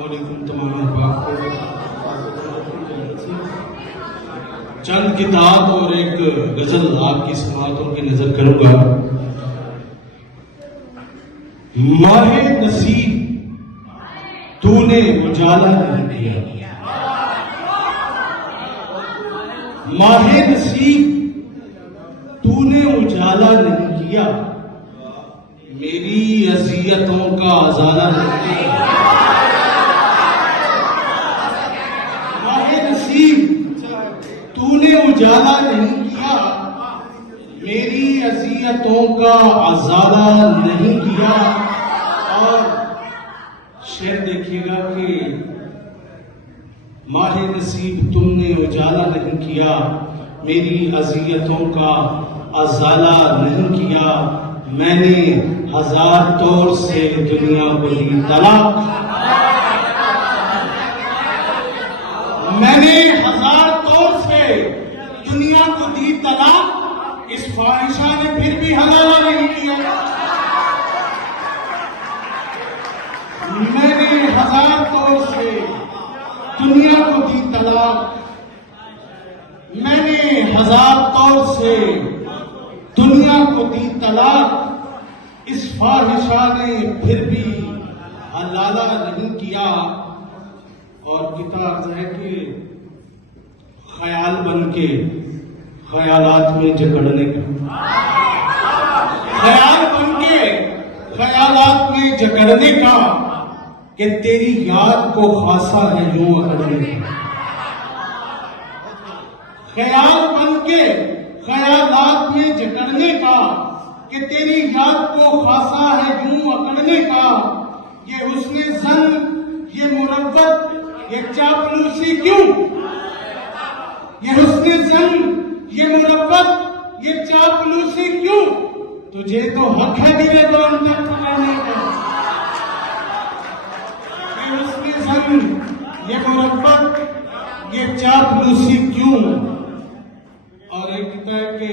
अस्सलामुअलैकुम तमाम अहबाब को। चंद किताब और एक गजल आपकी समातों की नजर करूंगा। माहे नसीब तूने उजाला नहीं किया, माहे नसीब तूने उजाला नहीं किया, मेरी अज़ियतों का अज़ाला नहीं किया। माहे नसीब तूने उजाला नहीं किया, मेरी अज़ियतों का अज़ाला नहीं किया। और शेर देखिएगा कि माहे नसीब तुमने उजाला नहीं किया, मेरी अज़ियतों का अज़ाला नहीं किया। मैंने हजार तौर से दुनिया को दी तलाक, मैंने हजार तौर से दुनिया को दी तलाक, इस ख्वाहिशा ने फिर भी हवाला नहीं किया। मैंने हजार तौर से दुनिया को दी तलाक, मैंने हजार तौर से दुनिया को दी तलाक, इस ख्वाहिशा ने फिर भी हलाला नहीं किया। और किताब है कि ख्याल बन के ख्यालात में जकड़ने का, ख्याल बन के ख्यालात में जकड़ने का, कि तेरी याद को खासा है यूं अकड़ने का। ख्याल बन के ख्यालात में जकड़ने का, कि तेरी याद को खासा है यूं अकड़ने का। ये हुस्ने ज़न, ये मुरव्वत, ये चापलूसी क्यों? ये हुस्ने ज़न, ये मुरव्वत, ये चापलूसी क्यों? तुझे तो हक है मेरे दौर तक पकड़ने का। ये हुस्ने ज़न, ये मुरव्वत, ये चापलूसी क्यों? और एक कहता है कि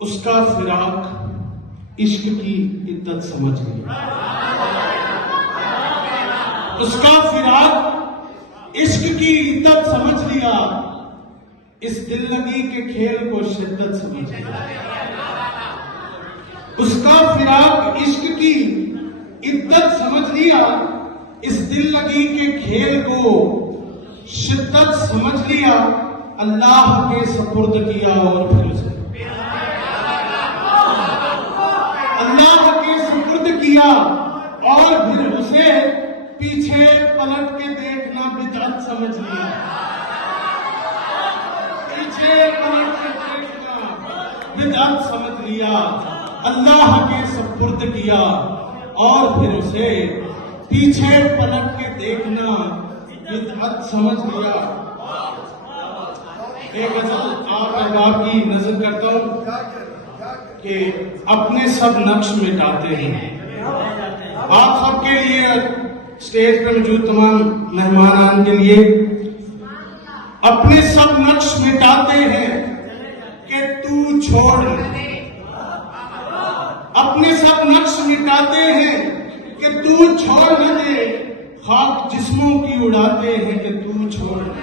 उसका फिराक इश्क की इद्दत समझ लिया, उसका फिराक इश्क की इद्दत समझ लिया, इस दिल लगी के खेल को शिद्दत समझ लिया। उसका फिराक इश्क की इद्दत समझ लिया, इस दिल लगी के खेल को शिद्दत समझ लिया। अल्लाह के सपुर्द किया और फिर उसे अल्लाह के सपुर्द किया और फिर उसे पीछे पलट के देखना बिदअत समझ लिया। पीछे पलट के देखना बिदअत समझ लिया। अल्लाह के सपुर्द किया और फिर उसे पीछे पलट के देखना बिदअत समझ लिया। एक गजल आप अहबाब की नजर करता हूं कि अपने सब नक्श मिटाते हैं। आप सबके लिए, स्टेज पर मौजूद तमाम मेहमानान के लिए, अपने सब नक्श मिटाते हैं कि तू छोड़ न दे। अपने सब नक्श मिटाते हैं कि तू छोड़ न दे, खाक जिस्मों की उड़ाते हैं कि तू छोड़ न दे।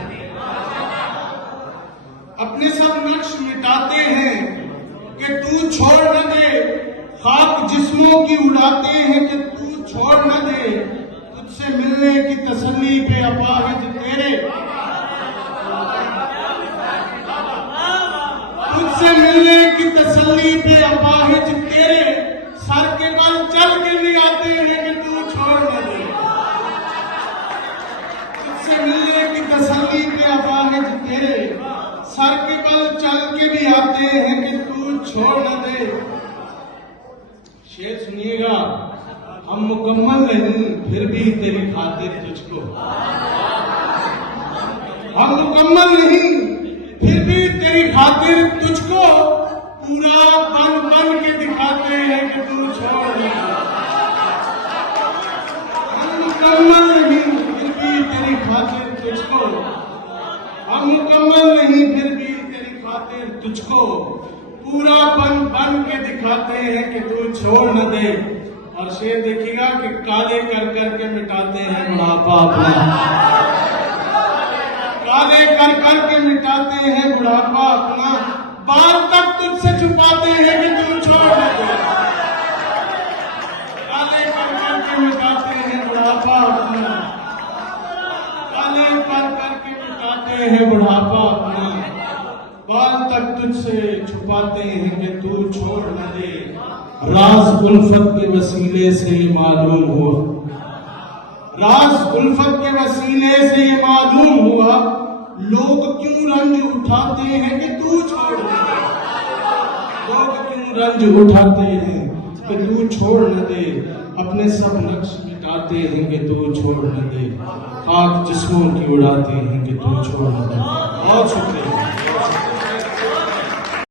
अपने सब नक्श मिटाते हैं कि तू छोड़ न दे, खाक जिस्मों की उड़ाते हैं कि तू छोड़ न दे। तुझसे मिलने की तसल्ली पे अपाहिज तेरे, तुझसे मिलने की तसल्ली पे अपाहिज तेरे, सर के बल चल के भी आते हैं कि तू छोड़ न दे। तुझसे मिलने की तसल्ली पे अपाहिज तेरे, सर के बल चल के भी आते हैं कि तू छोड़ न दे। शेर सुनिएगा, हम मुकम्मल नहीं फिर भी तेरी खातिर तुझको, हम मुकम्मल नहीं फिर भी तेरी खातिर तुझको, पूरा बन बन के दिखाते हैं कि तू छोड़ न दे। हम मुकम्मल नहीं फिर भी तेरी खातिर तुझको, हम मुकम्मल नहीं फिर भी तेरी खातिर तुझको, पूरा बन बन के दिखाते हैं कि तू छोड़ न दे। और शेर देखिएगा कि काले कर करके मिटाते हैं बुढ़ापा अपना, काले कर करके मिटाते हैं बुढ़ापा अपना, बाल तक तुझसे छुपाते हैं कि तू छोड़ न दे, काले कर करके मिटाते हैं बुढ़ापा अपना, काले कर करके मिटाते हैं बुढ़ापा अपना, बाल तक तुझसे छुपाते हैं कि तू छोड़ न दे। राज उल्फत के वसीले से ये मालूम हुआ, राज उल्फत के वसीले से ये मालूम हुआ, लोग क्यों रंज उठाते हैं कि तू छोड़ न दे, लोग क्यों रंज उठाते हैं कि तू छोड़ न दे, अपने सब नक्श मिटाते हैं कि तू छोड़ न दे, खाक जिस्मों की उड़ाते हैं कि तू छोड़ न दे। बहुत शुक्रिया।